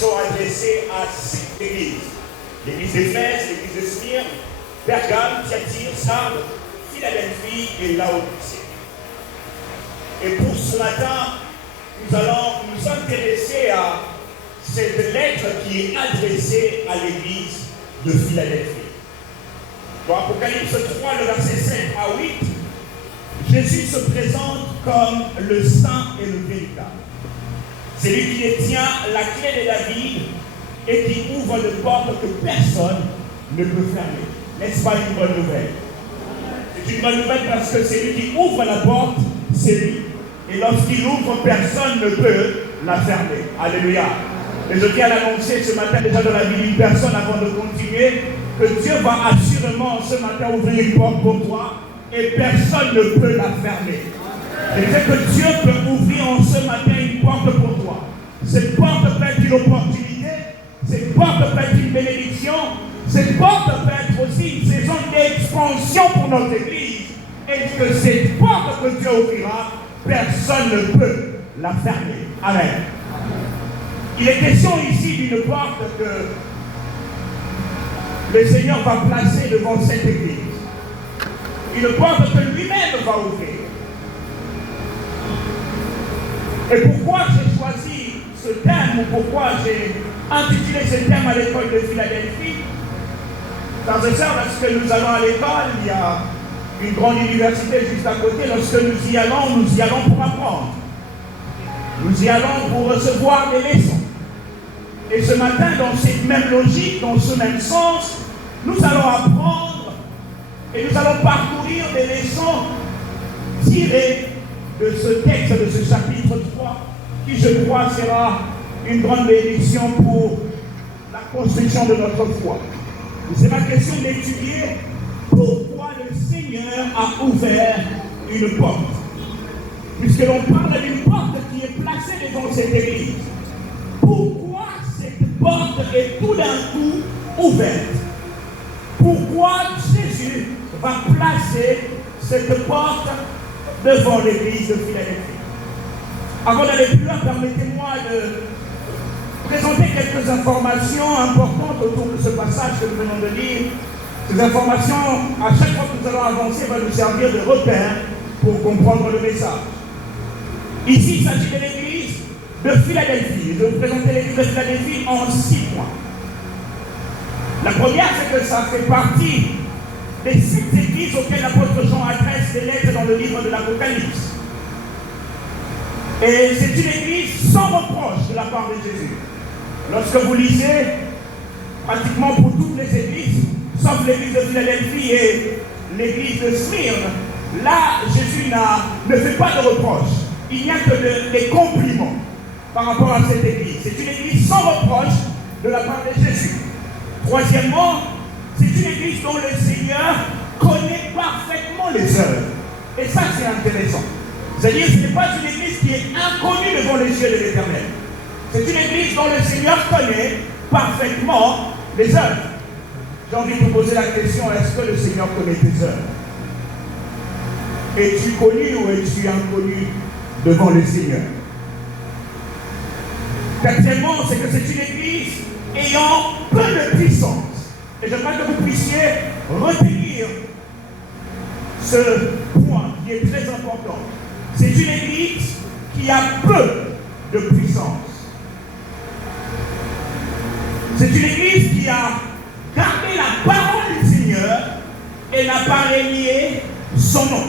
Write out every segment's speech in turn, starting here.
sont adressés à 6 églises. L'église d'Éphèse, l'église de Smyrne, Pergame, Thyatire, Sardes, Philadelphie et Laodicée. Et pour ce matin, nous allons nous intéresser à cette lettre qui est adressée à l'église de Philadelphie. Dans Apocalypse 3, le verset 7 à 8, Jésus se présente comme le saint et le véritable. C'est lui qui détient la clé de David et qui ouvre une porte que personne ne peut fermer. N'est-ce pas une bonne nouvelle? C'est une bonne nouvelle parce que c'est lui qui ouvre la porte, c'est lui. Et lorsqu'il ouvre, personne ne peut la fermer. Alléluia. Et je tiens à l'annoncer ce matin déjà dans la vie d'une personne avant de continuer, que Dieu va assurément ce matin ouvrir une porte pour toi et personne ne peut la fermer. Je disais que Dieu peut ouvrir en ce matin une porte pour toi. Cette porte peut être une opportunité, cette porte peut être une bénédiction, cette porte peut être aussi une saison d'expansion pour notre Église. Et que cette porte que Dieu ouvrira, personne ne peut la fermer. Amen. Il est question ici d'une porte que le Seigneur va placer devant cette Église. Une porte que lui-même va ouvrir. Et pourquoi j'ai choisi ce thème, ou pourquoi j'ai intitulé ce thème à l'école de Philadelphie? Frères et sœurs, lorsque nous allons à l'école, il y a une grande université juste à côté. Lorsque nous y allons pour apprendre. Nous y allons pour recevoir des leçons. Et ce matin, dans cette même logique, dans ce même sens, nous allons apprendre et nous allons parcourir des leçons tirées de ce texte, de ce chapitre 3, qui, je crois, sera une grande bénédiction pour la construction de notre foi. Il sera question d'étudier pourquoi le Seigneur a ouvert une porte. Puisque l'on parle d'une porte qui est placée devant cette église. Pourquoi cette porte est tout d'un coup ouverte? Pourquoi Jésus va placer cette porte devant l'église de Philadelphie? Avant d'aller plus loin, permettez-moi de présenter quelques informations importantes autour de ce passage que nous venons de lire. Ces informations, à chaque fois que nous allons avancer, vont nous servir de repère pour comprendre le message. Ici, il s'agit de l'église de Philadelphie. Je vais vous présenter l'église de Philadelphie en 6 points. La première, c'est que ça fait partie des 7 églises auxquelles l'apôtre Jean adresse des lettres dans le livre de l'Apocalypse. Et c'est une église sans reproche de la part de Jésus. Lorsque vous lisez, pratiquement pour toutes les églises, sauf l'église de Philadelphie et l'église de Smyrne, là, Jésus ne fait pas de reproche. Il n'y a que des compliments par rapport à cette église. C'est une église sans reproche de la part de Jésus. Troisièmement, c'est une église dont le Seigneur connaît parfaitement les œuvres. Et ça, c'est intéressant. C'est-à-dire que ce n'est pas une église qui est inconnue devant les yeux de l'Éternel. C'est une église dont le Seigneur connaît parfaitement les œuvres. J'ai envie de vous poser la question, est-ce que le Seigneur connaît tes œuvres? Es-tu connu ou es-tu inconnu devant le Seigneur? Quatrièmement, c'est que c'est une église ayant peu de puissance. Et j'aimerais que vous puissiez retenir ce point qui est très important. C'est une église qui a peu de puissance. C'est une église qui a gardé la parole du Seigneur et n'a pas renié son nom.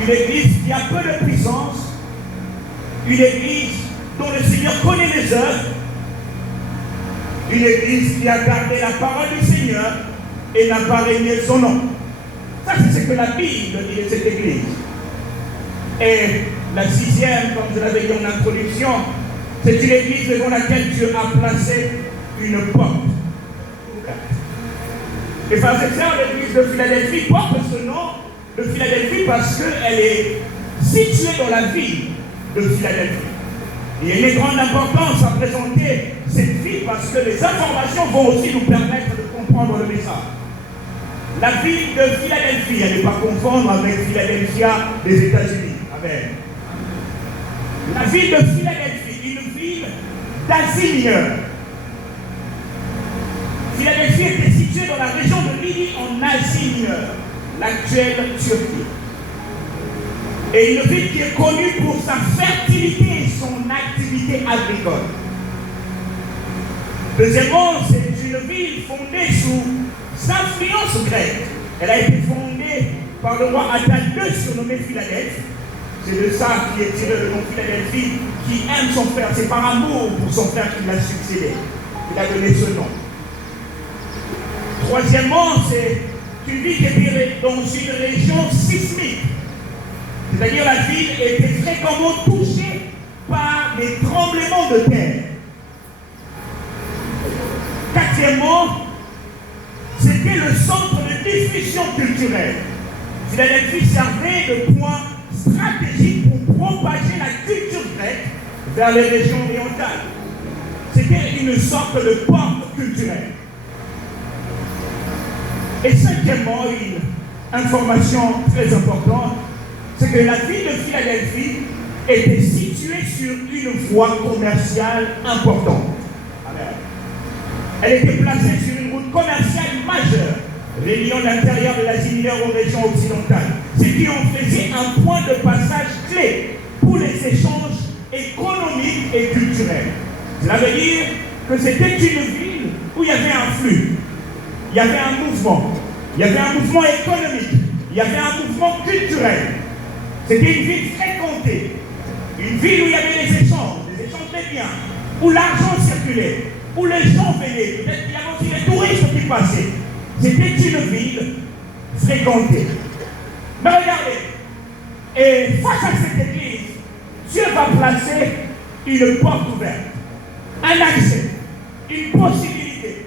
Une église qui a peu de puissance, une église dont le Seigneur connaît les œuvres, une église qui a gardé la parole du Seigneur et n'a pas renié son nom. Ça, c'est ce que la Bible dit de cette église. Et la 6e, comme je l'avais dit en introduction, c'est une église devant laquelle Dieu a placé une porte. Et frères et sœurs, l'église de Philadelphie porte ce nom de Philadelphie parce qu'elle est située dans la ville de Philadelphie. Il y a une grande importance à présenter cette ville parce que les informations vont aussi nous permettre de comprendre le message. La ville de Philadelphie, à ne pas confondre avec Philadelphia des États-Unis. Amen. La ville de Philadelphie, une ville d'Asie mineure. Philadelphie était située dans la région de Libye en Asie mineure, l'actuelle Turquie. Et une ville qui est connue pour sa fertilité et son activité agricole. Deuxièmement, c'est une ville fondée sous influence grecque. Elle a été fondée par le roi Attal II, surnommé Philadelphe. C'est de ça qui est tiré le nom Philadelphie, qui aime son frère. C'est par amour pour son frère qu'il a succédé. Il a donné ce nom. Troisièmement, c'est une ville qui était dans une région sismique. C'est-à-dire la ville était fréquemment touchée par des tremblements de terre. Quatrièmement, c'était le centre de diffusion culturelle. Philadelphie servait de point stratégique pour propager la culture grecque vers les régions orientales. C'était une sorte de porte culturelle. Et cinquièmement, une information très importante, c'est que la ville de Philadelphie était située sur une voie commerciale importante. Elle était placée sur une route commerciale majeure, reliant l'intérieur de l'Asie mineure aux régions occidentales, ce qui en faisait un point de passage clé pour les échanges économiques et culturels. Cela veut dire que c'était une ville où il y avait un flux, il y avait un mouvement, il y avait un mouvement économique, il y avait un mouvement culturel. C'était une ville fréquentée, une ville où il y avait des échanges de biens, où l'argent circulait, où les gens venaient, peut-être qu'il y avait aussi les touristes qui passaient. C'était une ville fréquentée. Mais regardez, et face à cette église, Dieu va placer une porte ouverte, un accès, une possibilité,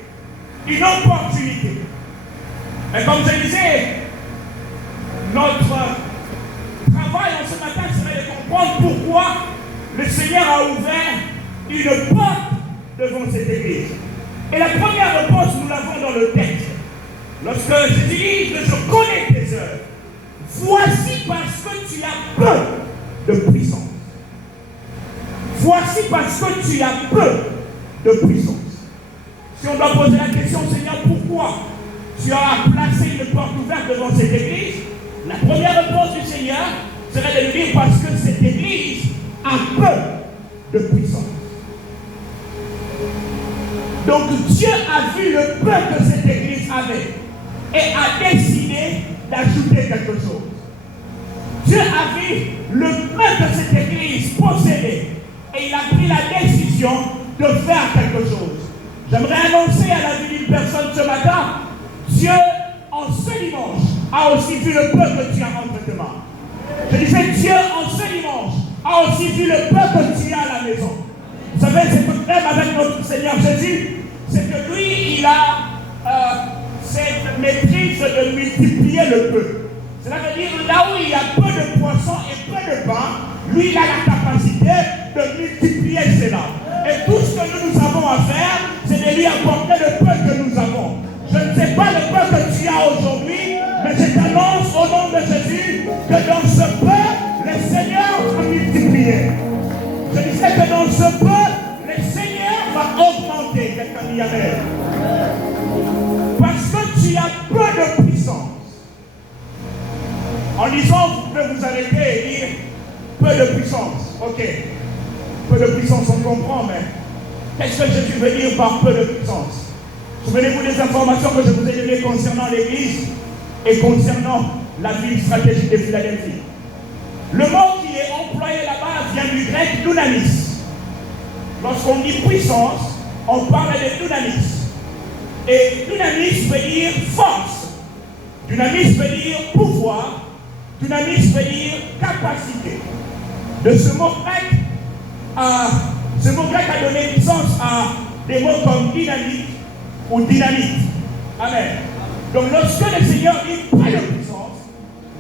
une opportunité. Et comme je disais, notre travail en ce matin serait de comprendre pourquoi le Seigneur a ouvert une porte devant cette église. Et la première réponse, nous l'avons dans le texte. Lorsque Jésus dit que je connais tes œuvres, voici parce que tu as peu de puissance. Voici parce que tu as peu de puissance. Si on doit poser la question, Seigneur, pourquoi tu as placé une porte ouverte devant cette église, la première réponse du Seigneur serait de lui dire parce que cette église a peu de puissance. Donc Dieu a vu le peu que cette église avait et a décidé d'ajouter quelque chose. Dieu a vu le peu que cette église possédait et il a pris la décision de faire quelque chose. J'aimerais annoncer à la vie d'une personne ce matin, Dieu en ce dimanche a aussi vu le peu que tu as entre tes mains. Je disais, Dieu en ce dimanche a aussi vu le peu que tu as à la maison. Vous savez, c'est le problème avec notre Seigneur Jésus, c'est que lui, il a cette maîtrise de multiplier le peu. Cela veut dire, là où il y a peu de poissons et peu de pain, lui, il a la capacité de multiplier cela. Et tout ce que nous avons à faire, c'est de lui apporter le peu que nous avons. Je ne sais pas le peu que tu as aujourd'hui, mais je t'annonce au nom de Jésus que dans ce peu, le Seigneur va multiplier. Je disais que dans ce peu, le Seigneur va augmenter. Quelqu'un dit amen. Parce que tu as peu de puissance. En lisant, vous pouvez vous arrêter et dire peu de puissance. Ok. Peu de puissance, on comprend, mais qu'est-ce que Jésus veut dire par peu de puissance? Souvenez-vous des informations que je vous ai données concernant l'Église et concernant la ville stratégique de Philadelphie. Le mot qui est employé là-bas vient du grec dunamis. Lorsqu'on dit puissance, on parle de dunamis. Et dunamis veut dire force. Dunamis veut dire pouvoir. Dunamis veut dire capacité. De ce mot grec a donné naissance à des mots comme dynamique ou dynamite. Amen. Donc lorsque le Seigneur dit peu de puissance,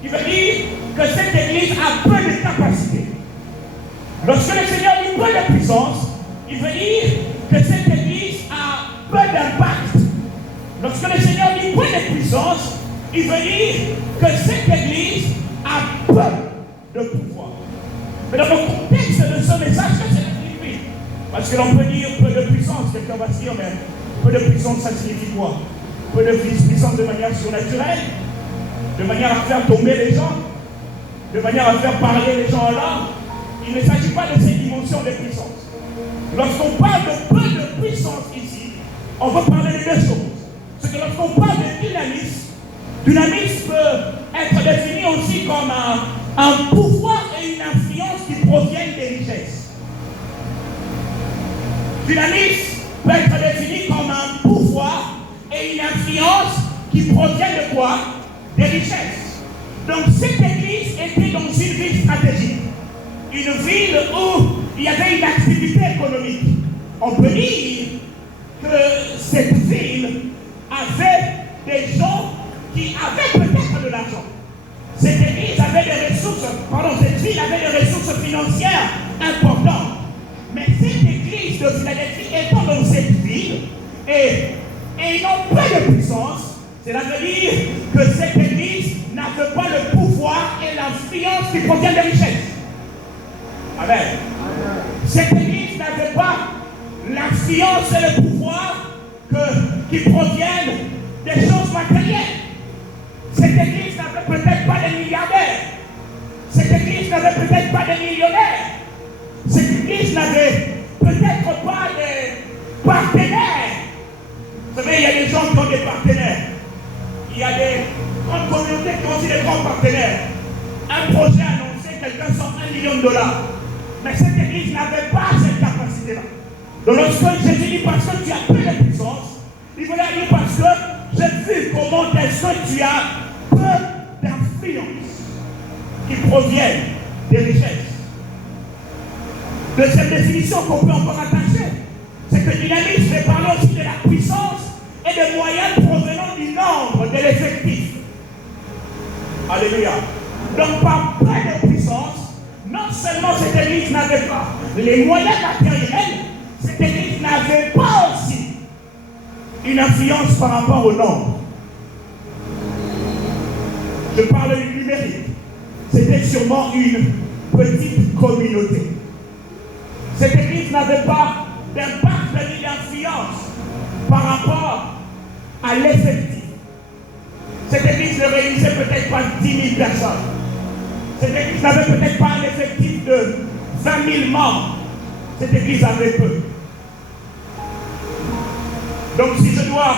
il veut dire que cette église a peu de capacité. Lorsque le Seigneur dit peu de puissance, il veut dire que cette église a peu d'impact. Lorsque le Seigneur dit peu de puissance, il veut dire que cette église a peu de pouvoir. Mais dans le contexte de ce message, c'est la Philippine. Parce que l'on peut dire peu de puissance, quelqu'un va se dire, mais peu de puissance, ça signifie quoi? Peu de puissance de manière surnaturelle, de manière à faire tomber les gens, de manière à faire parler les gens en langue. Il ne s'agit pas de cette dimension de puissance. Lorsqu'on parle de peu de puissance ici, on veut parler de deux choses. C'est que lorsqu'on parle de dynamisme peut être défini aussi comme un pouvoir et une influence qui proviennent des richesses. Dynamisme peut être défini comme un pouvoir et une influence qui proviennent de quoi? Des richesses. Donc cette église était dans une ville stratégique. Une ville où il y avait une activité économique. On peut dire que cette ville avait des gens qui avaient peut-être de l'argent. Cette église avait des ressources, cette ville avait des ressources financières importantes. Mais cette église de Philadelphie étant dans cette ville et ayant peu de puissance, cela veut dire que cette église n'avait pas le pouvoir et l'influence qui proviennent des richesses. Amen. Cette église n'avait pas l'influence et le pouvoir qui proviennent des choses matérielles. Cette église n'avait peut-être pas de milliardaires. Cette église n'avait peut-être pas de millionnaires. Cette église n'avait peut-être pas de partenaires. Vous savez, il y a des gens qui ont des partenaires. Il y a des grandes communautés qui ont aussi des grands partenaires. Un projet annoncé, quelqu'un sort $1 million. Mais cette église n'avait pas cette capacité-là. Donc lorsque Jésus dit parce que tu as peu de puissance, il voulait dire parce que j'ai vu comment est-ce que tu as peu d'influence qui proviennent des richesses. Deuxième définition qu'on peut encore attacher, c'est que dynamisme est parler aussi de la puissance et des moyens provenant du nombre, de l'effectif. Alléluia. Donc par peu de puissance, non seulement cette église n'avait pas les moyens matériels, cette église n'avait pas aussi une influence par rapport au nombre. Je parle du numérique. C'était sûrement une petite communauté. Cette église n'avait pas d'impact ni d'influence par rapport à l'effectif. Cette église ne réunissait peut-être pas 10 000 personnes. Cette église n'avait peut-être pas un effectif de 20 000 membres. Cette église avait peu. Donc si je dois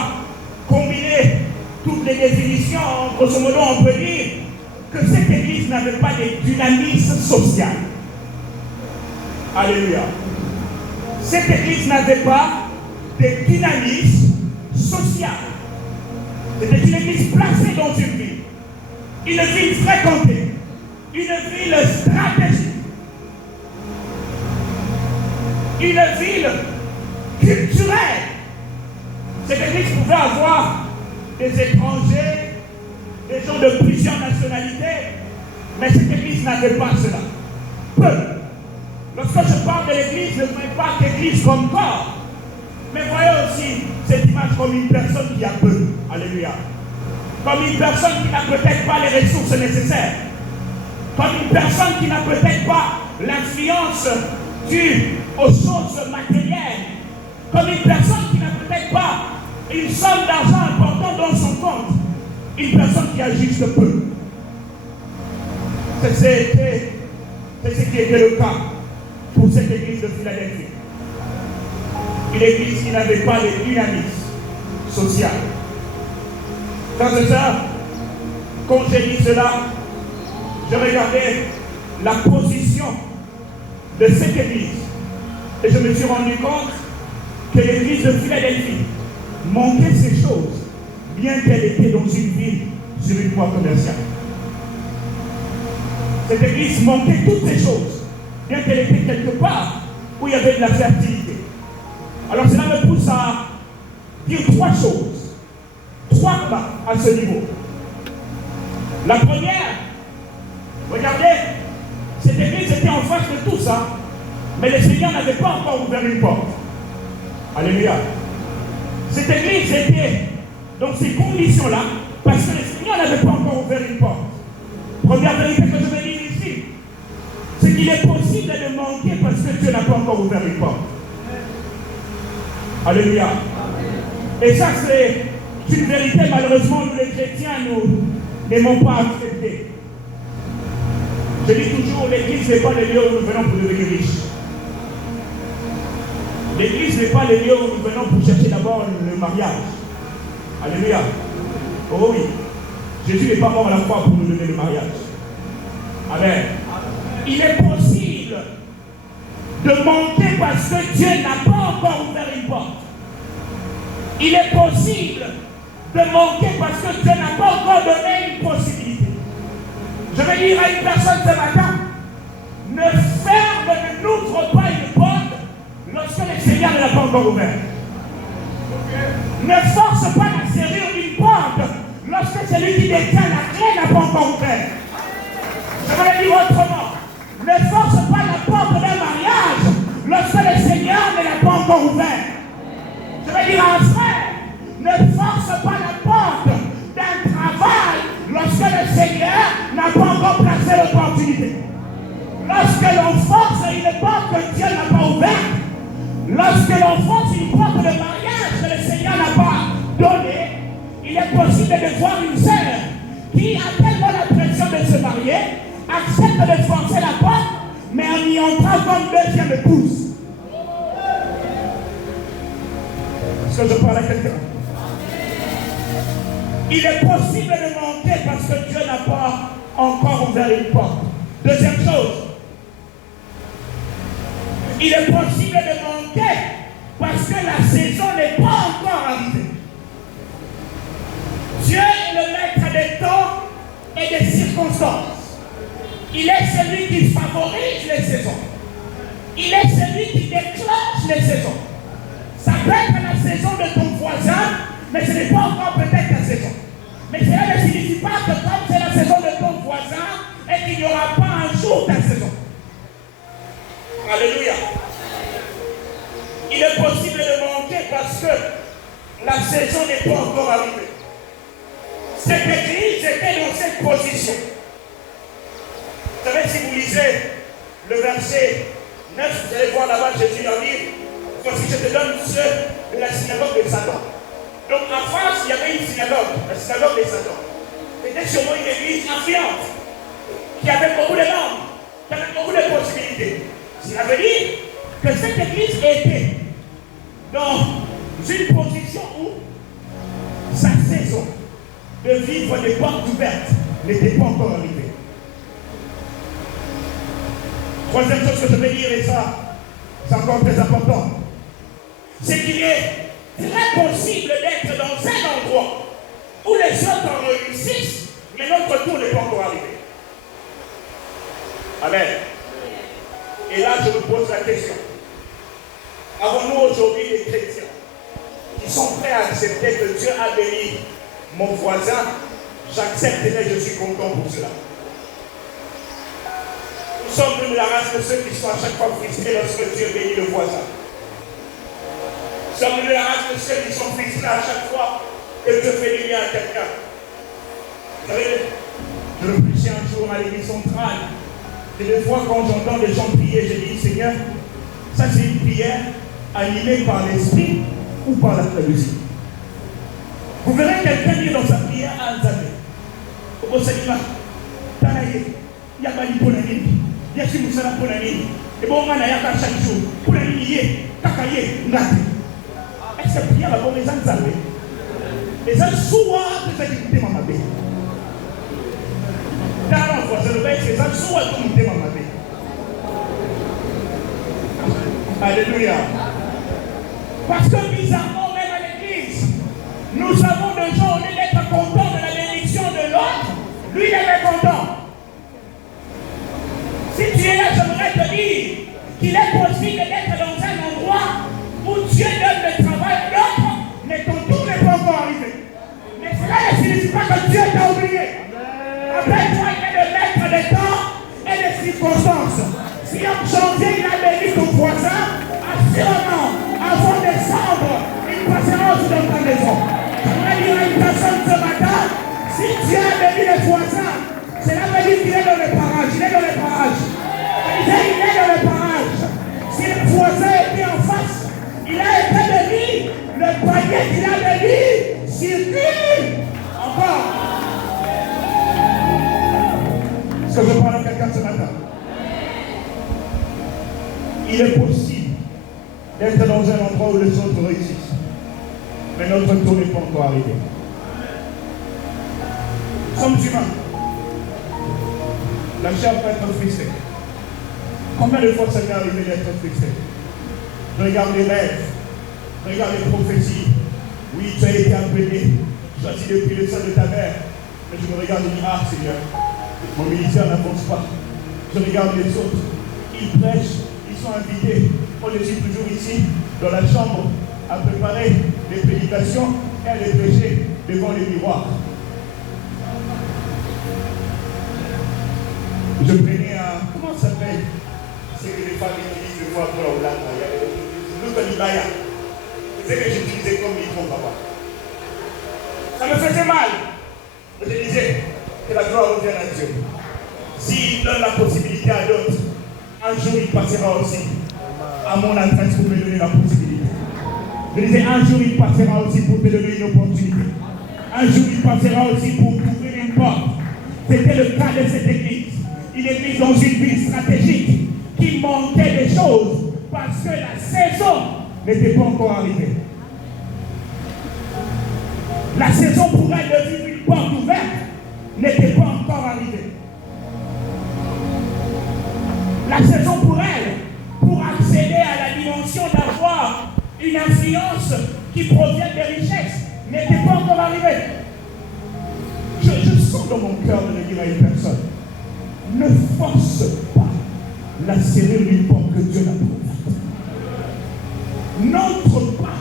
combiner toutes les définitions, grosso modo on peut dire que cette église n'avait pas de dynamisme social. Alléluia. Cette église n'avait pas de dynamisme social. C'était une église placée dans une ville fréquentée, une ville stratégique, une ville culturelle. Cette église pouvait avoir des étrangers, des gens de plusieurs nationalités, mais cette église n'avait pas cela. Peu. Lorsque je parle de l'église, je ne parle pas d'église comme corps, mais voyez aussi cette image comme une personne qui a peu. Alléluia. Comme une personne qui n'a peut-être pas les ressources nécessaires. Comme une personne qui n'a peut-être pas l'influence due aux choses matérielles. Comme une personne qui n'a peut-être pas une somme d'argent importante dans son compte. Une personne qui a juste peu. C'est ce qui était le cas pour cette église de Philadelphie. Une église qui n'avait pas de dynamisme social. Frères et sœurs, quand j'ai dit cela, je regardais la position de cette église et je me suis rendu compte que l'église de Philadelphie manquait ces choses, bien qu'elle était dans une ville sur une voie commerciale. Cette église manquait toutes ces choses, bien qu'elle était quelque part où il y avait de la fertilité. Alors cela me pousse à dire trois choses, trois pas à ce niveau. La première, regardez, cette église était en face de tout ça, mais le Seigneur n'avait pas encore ouvert une porte. Alléluia. Cette église était dans ces conditions-là, parce que le Seigneur n'avait pas encore ouvert une porte. Première vérité que je veux dire ici, c'est qu'il est possible de manquer parce que Dieu n'a pas encore ouvert une porte. Alléluia. Et ça, c'est une vérité, malheureusement, nous les chrétiens, nous n'aimons pas accepter. Je dis toujours, l'église n'est pas le lieu où nous venons pour devenir riches. L'église n'est pas le lieu où nous venons pour chercher d'abord le mariage. Alléluia. Oh oui. Jésus n'est pas mort à la croix pour nous donner le mariage. Amen. Il est possible de manquer parce que Dieu n'a pas encore ouvert une porte. Il est possible de manquer parce que Dieu n'a pas encore donné une possibilité. Je vais dire à une personne ce matin, ne ferme, ne n'ouvre pas une porte lorsque le Seigneur ne l'a pas encore ouvert. Ne force pas la serrure d'une porte lorsque celui qui détient la clé n'a pas encore ouvert. Je vais le dire autrement. Ne force pas la porte d'un mariage lorsque le Seigneur ne l'a pas encore ouvert. Je vais dire à un frère, ne force pas la porte d'un travail lorsque le Seigneur n'a pas encore placé l'opportunité. Lorsque l'on force une porte que Dieu n'a pas ouverte, lorsque l'on force une porte de mariage que le Seigneur n'a pas donnée, il est possible de voir une sœur qui a tellement la pression de se marier, accepte de forcer la porte, mais en y entrant comme deuxième épouse. Est-ce que je parle à quelqu'un? Il est possible de manquer parce que Dieu n'a pas encore ouvert une porte. Deuxième chose, il est possible de manquer parce que la saison n'est pas encore arrivée. Dieu est le maître des temps et des circonstances. Il est celui qui favorise les saisons. Il est celui qui déclenche les saisons. Ça peut être la saison de ton voisin, mais ce n'est pas encore peut-être ta saison. Mais cela ne signifie pas que comme c'est la saison de ton voisin, et qu'il n'y aura pas un jour ta saison. Alléluia. Il est possible de manquer parce que la saison n'est pas encore arrivée. Cette église était dans cette position. Vous savez, si vous lisez le verset 9, vous allez voir là-bas Jésus leur dit, voici je te donne ceux de la synagogue de Satan. Donc en France, il y avait une synagogue, la synagogue de Satan. C'était sûrement une église influente, qui avait beaucoup de membres, qui avait beaucoup de possibilités. Cela veut dire que cette église était dans une position où sa saison de vivre des portes ouvertes n'était pas encore arrivée. Troisième chose que je vais dire, et ça, c'est encore très important, c'est qu'il est très possible d'être dans un endroit où les autres réussissent, mais notre tour n'est pas encore arrivé. Amen. Et là, je me pose la question. Avons-nous aujourd'hui des chrétiens qui sont prêts à accepter que Dieu a béni mon voisin? J'accepte et je suis content pour cela. Nous sommes de la race de ceux qui sont à chaque fois frustrés lorsque Dieu bénit le voisin. Nous sommes de la race de ceux qui sont frustrés à chaque fois que Dieu fait du bien à quelqu'un. Vous savez, je réfléchis un jour à l'église centrale. Et des fois, quand j'entends des gens prier, je dis, Seigneur, ça c'est une prière animée par l'esprit ou par la musique. Vous verrez quelqu'un dire dans sa prière à Nzambe, au Seigneur, Tanaye, Yabali Ponanini, Yachimusala Ponanini, et bon, on a yaka chaque jour, Ponanini, Takaye, Ngati. Est-ce que prière la bonne maison Nzambe? Et ça, souvent, c'est ça qui me demande ma paix. Alléluia. Parce que bizarrement, même à l'église, nous avons des gens, au lieu d'être contents de la bénédiction de l'autre, lui il est content. Si tu es là, j'aimerais te dire qu'il est possible d'être dans un endroit où Dieu donne le travail à l'autre, mais ton tour n'est pas encore arrivé. Mais cela ne signifie pas que Dieu t'a oublié. Après toi, il est le maître des temps et des circonstances. Si en janvier, il a béni ton voisin, assurément, avant décembre, il passera aussi dans ta maison. Je voudrais dire à une personne ce matin, si Dieu a béni les voisins, cela veut dire qu'il est dans les parages. Il est dans les parages. Il est dans les parages. Si le voisin était en face, il a été béni d'être dans un endroit où les autres réussissent. Mais notre tour n'est pas encore arrivé. Nous sommes humains. La chair peut être frustrée. Combien de fois ça m'est arrivé d'être frustré? Je regarde les rêves, je regarde les prophéties. Oui, tu as été appelé, choisi depuis le sein de ta mère. Mais je me regarde et dis, ah Seigneur, mon ministère n'avance pas. Je regarde les autres, ils prêchent, ils sont invités. Moi je suis toujours ici, dans la chambre, à préparer les prédications et à les prêcher devant les miroirs. Je prenais un, comment ça s'appelle? C'est que les femmes utilisent le foie pour la Hollande. Il y a le Libaya. C'est ce que j'utilisais comme micro, papa. Ça me faisait mal. Je disais que la gloire revienne à Dieu. S'il donne la possibilité à d'autres, un jour il passera aussi à mon adresse pour me donner la possibilité. Je disais, un jour il passera aussi pour te donner une opportunité. Un jour il passera aussi pour t'ouvrir une porte. C'était le cas de cette église. Une église dans une ville stratégique qui manquait des choses parce que la saison n'était pas encore arrivée. La saison pour elle de vivre une porte ouverte n'était pas encore arrivée. La saison pour elle, pour accéder à la dimension d'avoir une influence qui provient des richesses, n'était pas encore arrivée. Je sens dans mon cœur de le dire à une personne, ne force pas la serrure d'une porte que Dieu n'a pas ouverte. N'entre pas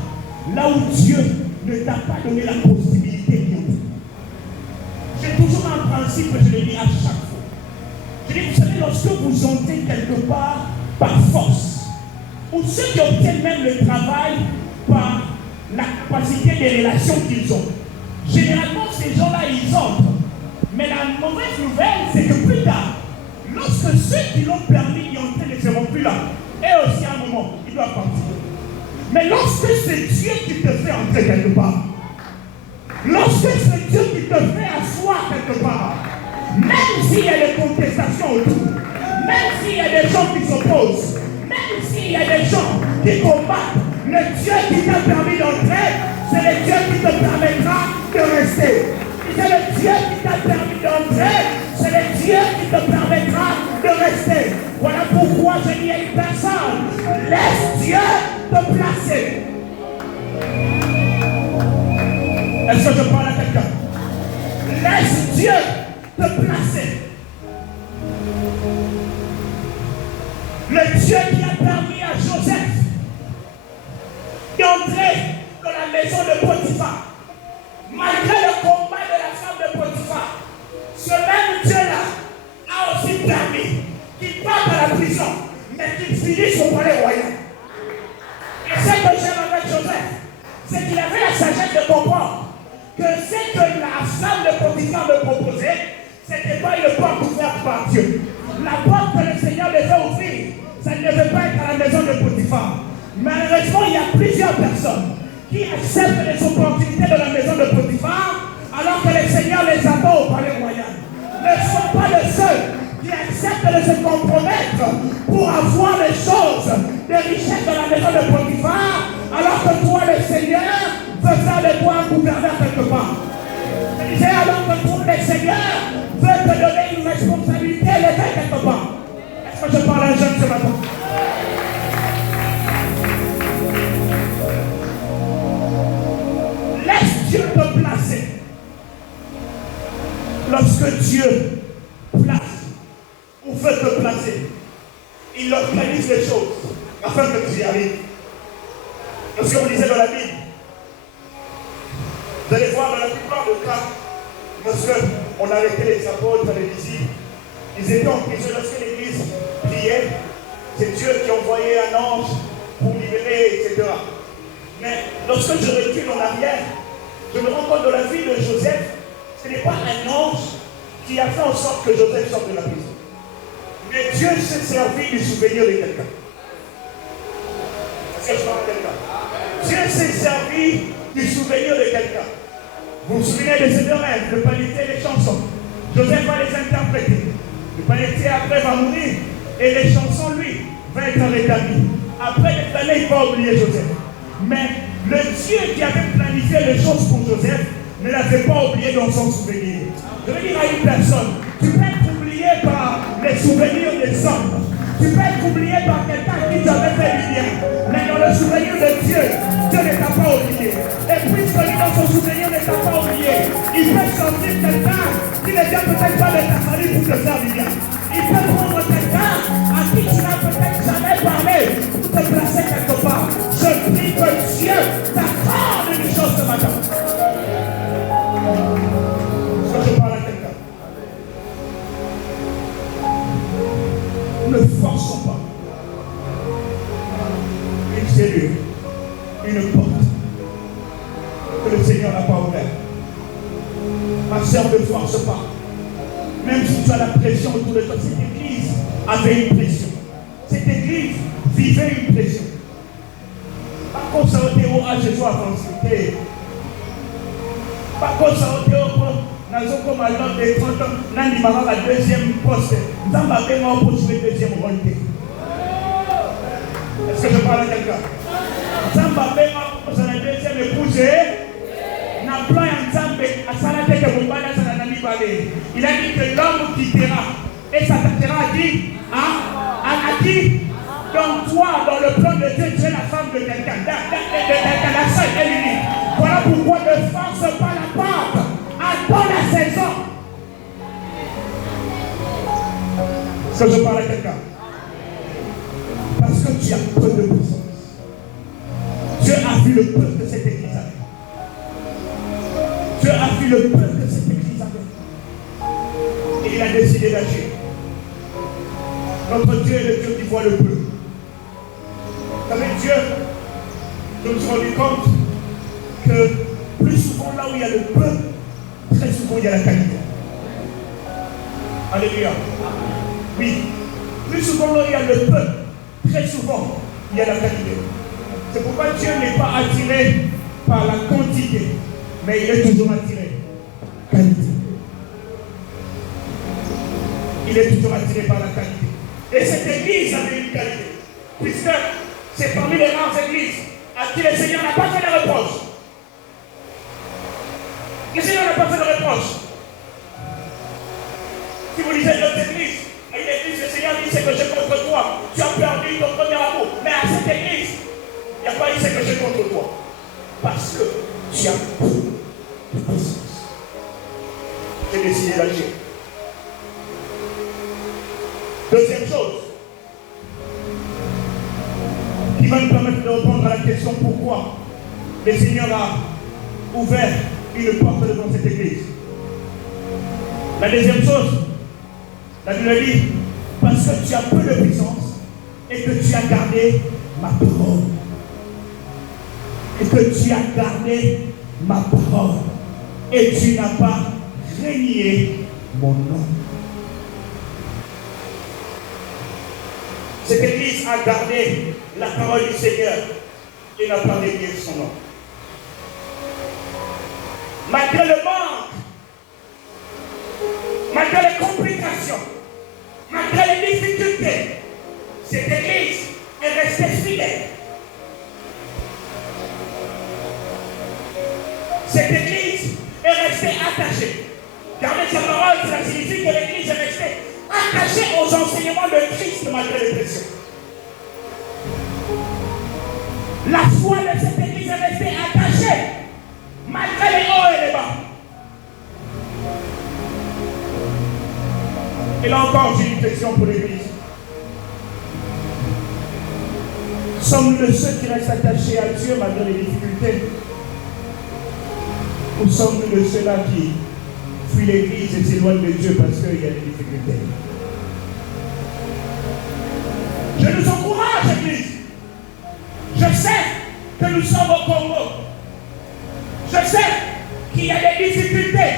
là où Dieu ne t'a pas donné la possibilité d'y entrer. J'ai toujours un principe que je le dis à chaque fois. Je dis, vous savez, lorsque vous entrez quelque part par force, ou ceux qui obtiennent même le travail par la capacité des relations qu'ils ont, généralement ces gens-là, ils entrent. Mais la mauvaise nouvelle, c'est que plus tard, lorsque ceux qui l'ont permis d'y entrer ne seront plus là, et aussi à un moment, ils doivent partir. Mais lorsque c'est Dieu qui te fait entrer quelque part, lorsque c'est Dieu qui te fait asseoir quelque part, même s'il y a des contestations autour, même s'il y a des gens qui s'opposent, même s'il y a des gens qui combattent, le Dieu qui t'a permis d'entrer, c'est le Dieu qui te permettra de rester. C'est le Dieu qui t'a permis d'entrer, c'est le Dieu qui te permettra de rester. Voilà pourquoi je dis à une personne, laisse Dieu te placer. Est-ce que je parle à quelqu'un? Laisse Dieu te placer. Le Dieu qui a permis à Joseph d'entrer dans la maison de Potiphar, malgré le combat de la femme de Potiphar, ce même Dieu-là a aussi permis qu'il parte à la prison, mais qu'il finisse au palais royal. Et ce que j'aime avec Joseph, c'est qu'il avait la sagesse de comprendre que ce que la femme de Potiphar me proposait, ce n'était pas une porte ouverte par Dieu. La porte que le Seigneur devait ouvrir, ça ne devait pas être à la maison de Potiphar. Malheureusement, il y a plusieurs personnes qui acceptent les opportunités de la maison de Potiphar, alors que le Seigneur les attend au palais royal. Ne sois pas le seul qui accepte de se compromettre pour avoir les choses, des richesses de la maison de Potiphar, alors que toi, le Seigneur, veut faire de toi un gouverneur quelque part. Je disais, alors que toi, le Seigneur, veut te donner une responsabilité élevée quelque part. Est-ce que je parle à un jeune ce matin? Laisse Dieu te placer. Lorsque Dieu place ou veut te placer, il organise les choses afin que tu y arrives. Lorsque vous lisez dans la Bible, vous allez voir dans la plupart des cas, lorsqu'on arrêtait les apôtres, les disciples, ils étaient en prison. Lorsque l'Église priait, c'est Dieu qui envoyait un ange pour libérer, etc. Mais lorsque je recule en arrière, je me rends compte de la vie de Joseph, ce n'est pas un ange qui a fait en sorte que Joseph sorte de la prison. Mais Dieu s'est servi du souvenir de quelqu'un. Est-ce que je parle à quelqu'un? Dieu s'est servi du souvenir de quelqu'un. Vous vous souvenez de ces deux rêves, le panetier et les chansons. Joseph va les interpréter. Le panetier après va mourir et les chansons, lui, va être rétabli. Après les années, il va oublier Joseph. Mais le Dieu qui avait planifié les choses pour Joseph ne l'avait pas oublié dans son souvenir. Je veux dire à une personne, tu peux être oublié par les souvenirs des hommes. Tu peux être oublié par quelqu'un qui t'avait fait du bien. Mais dans le souvenir de Dieu, Dieu ne t'a pas oublié. Et puisque lui, dans son souvenir, ne t'a pas oublié, il peut sortir quelqu'un qui ne vient peut-être pas de ta famille pour te faire du bien. Il peut prendre quelqu'un à qui tu n'as peut-être jamais parlé pour te placer quelque part. Je prie que Dieu t'accorde une chose ce matin. Est-ce que je parle à quelqu'un? Ne forçons pas une cellule, une porte que le Seigneur n'a pas ouverte. Ma sœur, ne force pas. Même si tu as la pression autour de toi, cette église avait une pression. Cette église vivait une pression. Par contre, ça a été au Jésus avancé. Par contre, ça a été au comme à l'ordre des 30 ans, Nani Mara la deuxième poste. Nous avons appelé moi pour jouer deuxième rôle. Est-ce que je parle à quelqu'un? Nous avons appelé moi pour la deuxième épouse. N'a plan ensemble à Salate que Moumbala Salanani Balé. Il a dit que l'homme quittera et s'attaquera à qui? À qui? Donc toi, dans le plan de Dieu, tu es la femme de quelqu'un. La seule et l'unique. Voilà pourquoi ne force pas la porte. Attends la saison. Est-ce que je parle à quelqu'un? Parce que tu as peu de puissance. Dieu a vu le peuple de cette église avec. Dieu a vu le peuple de cette église avec. Et il a décidé d'agir. Notre Dieu est le Dieu qui voit le peuple. Vous savez, Dieu, je me suis rendu compte que plus souvent là où il y a le peuple, très souvent il y a la qualité. Alléluia. Oui. Plus souvent là où il y a le peuple, très souvent il y a la qualité. C'est pourquoi Dieu n'est pas attiré par la quantité, mais il est toujours attiré par la qualité. Il est toujours attiré par la qualité. Et cette église avait une qualité. Puisque c'est parmi les rares églises à qui le Seigneur n'a pas fait de reproche. Le Seigneur n'a pas fait de reproche. Si vous lisez notre église, à une église, le Seigneur dit c'est que j'ai contre toi. Tu as perdu ton premier amour. Mais à cette église, il n'y a pas dit c'est que j'ai contre toi. Parce que tu as peu de puissance. J'ai décidé d'agir. Deuxième chose qui va nous permettre de répondre à la question pourquoi le Seigneur a ouvert une porte devant cette église. La deuxième chose, la Bible dit, parce que tu as peu de puissance et que tu as gardé ma parole. Et que tu as gardé ma parole. Et tu n'as pas renié mon nom. Cette église a gardé la parole du Seigneur et n'a pas renié son nom. Malgré le manque, malgré les complications, malgré les difficultés, cette église est restée fidèle. Cette église est restée attachée. Gardez sa parole, cela signifie que l'église est restée attachée aux enseignements de Christ malgré les pressions. La foi de cette église est restée attachée malgré les hauts et les bas. Et là encore, j'ai une question pour l'église. Sommes-nous de ceux qui restent attachés à Dieu malgré les difficultés? Ou sommes-nous de ceux-là qui fuient l'église et s'éloignent de Dieu parce qu'il y a des difficultés? Je nous encourage, église. Je sais que nous sommes au Congo. Je sais qu'il y a des difficultés.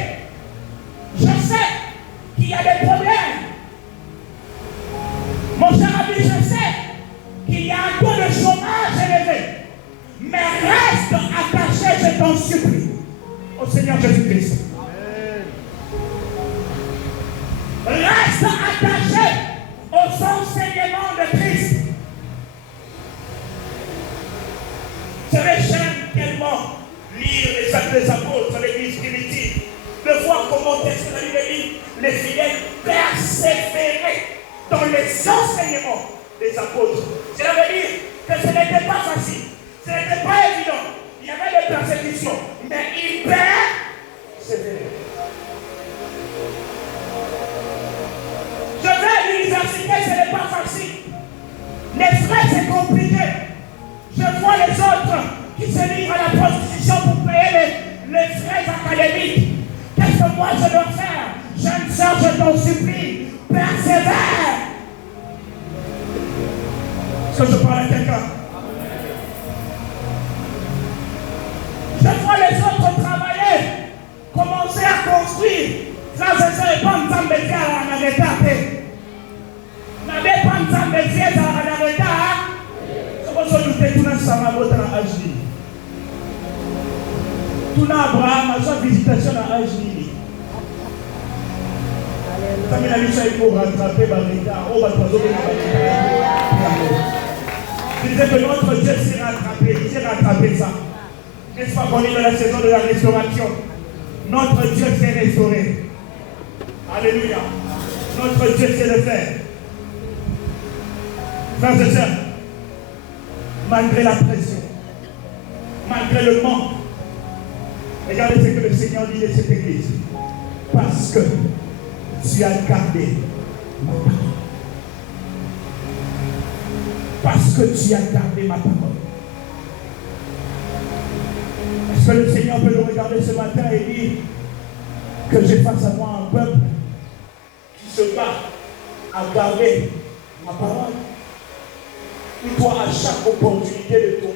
Je sais qu'il y a des problèmes. Mon cher ami, je sais qu'il y a un taux de chômage élevé. Mais reste attaché, je t'en supplie, au Seigneur Jésus-Christ. Reste attaché aux enseignements de Christ. les actes des apôtres, l'église primitive, de voir comment est-ce que la Bible dit, les fidèles persévéraient dans les enseignements des apôtres. Cela veut dire que ce n'était pas facile, ce n'était pas évident. Il y avait des persécutions, mais ils persévéraient. Je vais à l'université, ce n'est pas facile. Les frais, c'est compliqué. Je vois les autres qui se livrent à la prostitution pour payer les frais académiques. Qu'est-ce que moi je dois faire? Jeune sœur, je t'en supplie, persévère. Est-ce que je parle à quelqu'un? Je vois les autres travailler, commencer à construire. Ça, c'est pas une femme de fier à la vérité. N'avez pas une femme de fier à la vérité. Comment se douter tout ça m'a voté dans Ajli? Tout Abraham a sa visitation à Ajli. Ça m'a dit ça il faut rattraper la vérité. On va trouver la vérité. Il disait que notre Dieu s'est rattrapé. Il s'est rattrapé ça. N'est-ce pas qu'on est dans la saison de la restauration? Notre Dieu s'est restauré. Alléluia. Notre Dieu sait le faire. Frères et sœurs, malgré la pression, malgré le manque, regardez ce que le Seigneur dit de cette église. Parce que tu as gardé ma parole. Parce que tu as gardé ma parole. Est-ce que le Seigneur peut nous regarder ce matin et dire que j'ai face à moi un peuple qui se bat à garder ma parole? Et toi, à chaque opportunité de ton